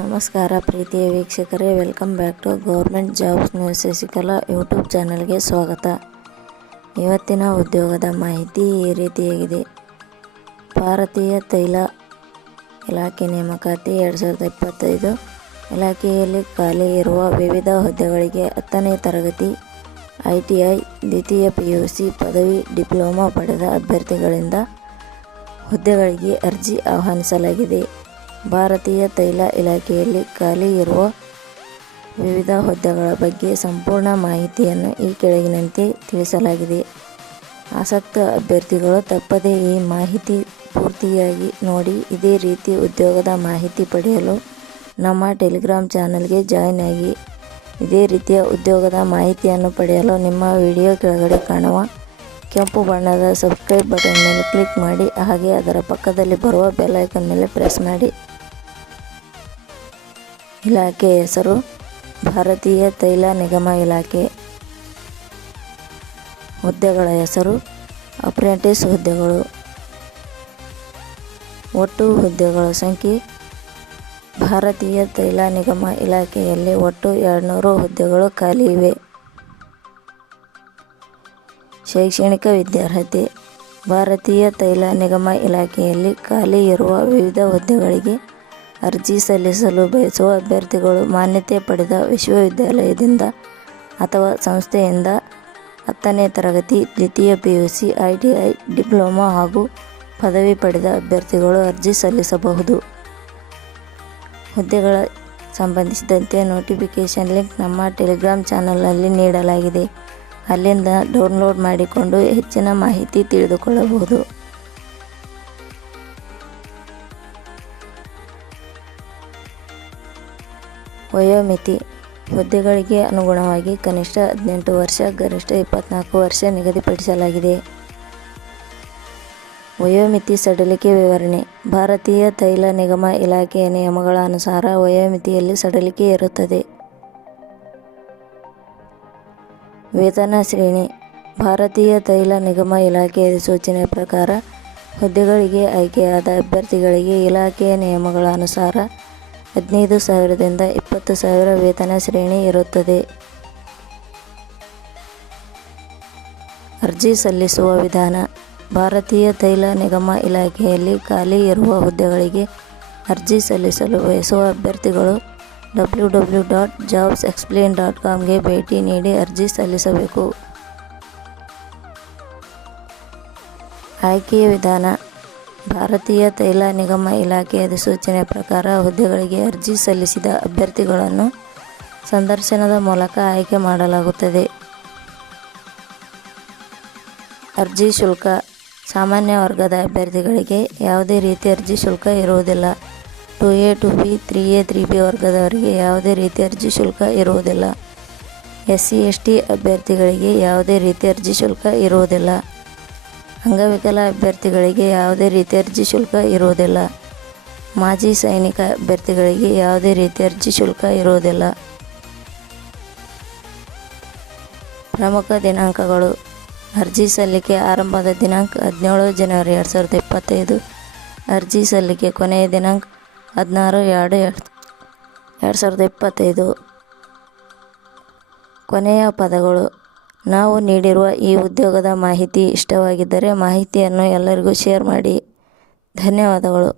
ನಮಸ್ಕಾರ ಪ್ರೀತಿಯ ವೀಕ್ಷಕರೇ, welcome back to government jobs news Shashikala YouTube ಚಾನಲ್ಗೆ ಸ್ವಾಗತ. ಇವತ್ತಿನ ಉದ್ಯೋಗದ ಮಾಹಿತಿ ಈ ರೀತಿಯಾಗಿದೆ. ಭಾರತೀಯ ತೈಲ ಇಲಾಖೆ ನೇಮಕಾತಿ 2025 ಇಲಾಖೆಯಲ್ಲಿ ಖಾಲಿ ಇರುವ ವಿವಿಧ ಹುದ್ದೆಗಳಿಗೆ 10ನೇ ತರಗತಿ ITI, ದ್ವಿತೀಯ PUC, ಪದವಿ, ಡಿಪ್ಲೊಮಾ ಪಡೆದ ಅಭ್ಯರ್ಥಿಗಳಿಂದ ಹುದ್ದೆಗಳಿಗೆ ಅರ್ಜಿ ಆಹ್ವಾನಿಸಲಾಗಿದೆ. ಭಾರತೀಯ ತೈಲ ಇಲಾಖೆಯಲ್ಲಿ ಖಾಲಿ ಇರುವ ವಿವಿಧ ಹುದ್ದೆಗಳ ಬಗ್ಗೆ ಸಂಪೂರ್ಣ ಮಾಹಿತಿಯನ್ನು ಈ ಕೆಳಗಿನಂತೆ ತಿಳಿಸಲಾಗಿದೆ. ಆಸಕ್ತ ಅಭ್ಯರ್ಥಿಗಳು ತಪ್ಪದೇ ಈ ಮಾಹಿತಿ ಪೂರ್ತಿಯಾಗಿ ನೋಡಿ. ಇದೇ ರೀತಿ ಉದ್ಯೋಗದ ಮಾಹಿತಿ ಪಡೆಯಲು ನಮ್ಮ ಟೆಲಿಗ್ರಾಮ್ ಚಾನಲ್ಗೆ ಜಾಯಿನ್ ಆಗಿ. ಇದೇ ರೀತಿಯ ಉದ್ಯೋಗದ ಮಾಹಿತಿಯನ್ನು ಪಡೆಯಲು ನಿಮ್ಮ ವಿಡಿಯೋ ಕೆಳಗಡೆ ಕಾಣುವ ಕೆಂಪು ಬಣ್ಣದ ಸಬ್ಸ್ಕ್ರೈಬ್ ಬಟನ್ ಮೇಲೆ ಕ್ಲಿಕ್ ಮಾಡಿ, ಹಾಗೆ ಅದರ ಪಕ್ಕದಲ್ಲಿ ಬರುವ ಬೆಲ್ ಐಕಾನ್ ಮೇಲೆ ಪ್ರೆಸ್ ಮಾಡಿ. ಇಲಾಖೆ ಹೆಸರು ಭಾರತೀಯ ತೈಲ ನಿಗಮ ಇಲಾಖೆ. ಹುದ್ದೆಗಳ ಹೆಸರು ಅಪ್ರೆಂಟಿಸ್ ಹುದ್ದೆಗಳು. ಒಟ್ಟು ಹುದ್ದೆಗಳ ಸಂಖ್ಯೆ ಭಾರತೀಯ ತೈಲ ನಿಗಮ ಇಲಾಖೆಯಲ್ಲಿ ಒಟ್ಟು 200 ಹುದ್ದೆಗಳು ಖಾಲಿ ಇವೆ. ಶೈಕ್ಷಣಿಕ ವಿದ್ಯಾರ್ಹತೆ. ಭಾರತೀಯ ತೈಲ ನಿಗಮ ಇಲಾಖೆಯಲ್ಲಿ ಖಾಲಿ ಇರುವ ವಿವಿಧ ಹುದ್ದೆಗಳಿಗೆ ಅರ್ಜಿ ಸಲ್ಲಿಸಲು ಬಯಸುವ ಅಭ್ಯರ್ಥಿಗಳು ಮಾನ್ಯತೆ ಪಡೆದ ವಿಶ್ವವಿದ್ಯಾಲಯದಿಂದ ಅಥವಾ ಸಂಸ್ಥೆಯಿಂದ 10ನೇ ತರಗತಿ, ದ್ವಿತೀಯ PUC, ITI, ಡಿಪ್ಲೊಮಾ ಹಾಗೂ ಪದವಿ ಪಡೆದ ಅಭ್ಯರ್ಥಿಗಳು ಅರ್ಜಿ ಸಲ್ಲಿಸಬಹುದು. ಹುದ್ದೆಗಳ ಸಂಬಂಧಿಸಿದಂತೆ ನೋಟಿಫಿಕೇಷನ್ ಲಿಂಕ್ ನಮ್ಮ ಟೆಲಿಗ್ರಾಮ್ ಚಾನಲ್ನಲ್ಲಿ ನೀಡಲಾಗಿದೆ. ಅಲ್ಲಿಂದ ಡೌನ್ಲೋಡ್ ಮಾಡಿಕೊಂಡು ಹೆಚ್ಚಿನ ಮಾಹಿತಿ ತಿಳಿದುಕೊಳ್ಳಬಹುದು. ವಯೋಮಿತಿ. ಹುದ್ದೆಗಳಿಗೆ ಅನುಗುಣವಾಗಿ ಕನಿಷ್ಠ 18 ವರ್ಷ, ಗರಿಷ್ಠ 24 ವರ್ಷ ನಿಗದಿಪಡಿಸಲಾಗಿದೆ. ವಯೋಮಿತಿ ಸಡಿಲಿಕೆ ವಿವರಣೆ. ಭಾರತೀಯ ತೈಲ ನಿಗಮ ಇಲಾಖೆಯ ನಿಯಮಗಳ ಅನುಸಾರ ವಯೋಮಿತಿಯಲ್ಲಿ ಸಡಿಲಿಕೆ ಇರುತ್ತದೆ. ವೇತನ ಶ್ರೇಣಿ. ಭಾರತೀಯ ತೈಲ ನಿಗಮ ಇಲಾಖೆಯ ಸೂಚನೆ ಪ್ರಕಾರ ಹುದ್ದೆಗಳಿಗೆ ಆಯ್ಕೆಯಾದ ಅಭ್ಯರ್ಥಿಗಳಿಗೆ ಇಲಾಖೆಯ ನಿಯಮಗಳ ಅನುಸಾರ 15,000ದಿಂದ 20,000 ವೇತನ ಶ್ರೇಣಿ ಇರುತ್ತದೆ. ಅರ್ಜಿ ಸಲ್ಲಿಸುವ ವಿಧಾನ. ಭಾರತೀಯ ತೈಲ ನಿಗಮ ಇಲಾಖೆಯಲ್ಲಿ ಖಾಲಿ ಇರುವ ಹುದ್ದೆಗಳಿಗೆ ಅರ್ಜಿ ಸಲ್ಲಿಸಲು ಬಯಸುವ ಅಭ್ಯರ್ಥಿಗಳು www.jobsexplain.com ಗೆ ಭೇಟಿ ನೀಡಿ ಅರ್ಜಿ ಸಲ್ಲಿಸಬೇಕು. ಆಯ್ಕೆಯ ವಿಧಾನ. ಭಾರತೀಯ ತೈಲ ನಿಗಮ ಇಲಾಖೆಯ ಅಧಿಸೂಚನೆ ಪ್ರಕಾರ ಹುದ್ದೆಗಳಿಗೆ ಅರ್ಜಿ ಸಲ್ಲಿಸಿದ ಅಭ್ಯರ್ಥಿಗಳನ್ನು ಸಂದರ್ಶನದ ಮೂಲಕ ಆಯ್ಕೆ ಮಾಡಲಾಗುತ್ತದೆ. ಅರ್ಜಿ ಶುಲ್ಕ. ಸಾಮಾನ್ಯ ವರ್ಗದ ಅಭ್ಯರ್ಥಿಗಳಿಗೆ ಯಾವುದೇ ರೀತಿ ಅರ್ಜಿ ಶುಲ್ಕ ಇರುವುದಿಲ್ಲ. 2A, 2B, 3A, 3B ವರ್ಗದವರಿಗೆ ಯಾವುದೇ ರೀತಿ ಅರ್ಜಿ ಶುಲ್ಕ ಇರುವುದಿಲ್ಲ. SC, ST ಅಭ್ಯರ್ಥಿಗಳಿಗೆ ಯಾವುದೇ ರೀತಿ ಅರ್ಜಿ ಶುಲ್ಕ ಇರುವುದಿಲ್ಲ. ಅಂಗವಿಕಲ ಅಭ್ಯರ್ಥಿಗಳಿಗೆ ಯಾವುದೇ ರೀತಿ ಅರ್ಜಿ ಶುಲ್ಕ ಇರುವುದಿಲ್ಲ. ಮಾಜಿ ಸೈನಿಕ ಅಭ್ಯರ್ಥಿಗಳಿಗೆ ಯಾವುದೇ ರೀತಿ ಅರ್ಜಿ ಶುಲ್ಕ ಇರುವುದಿಲ್ಲ. ಪ್ರಮುಖ ದಿನಾಂಕಗಳು. ಅರ್ಜಿ ಸಲ್ಲಿಕೆ ಆರಂಭದ ದಿನಾಂಕ 17 ಜನವರಿ 2025. ಅರ್ಜಿ ಸಲ್ಲಿಕೆ ಕೊನೆಯ ದಿನಾಂಕ 16/2/2025. ಕೊನೆಯ ಪದಗಳು. ನಾವು ನೀಡಿರುವ ಈ ಉದ್ಯೋಗದ ಮಾಹಿತಿ ಇಷ್ಟವಾಗಿದ್ದರೆ ಮಾಹಿತಿಯನ್ನು ಎಲ್ಲರಿಗೂ ಶೇರ್ ಮಾಡಿ. ಧನ್ಯವಾದಗಳು.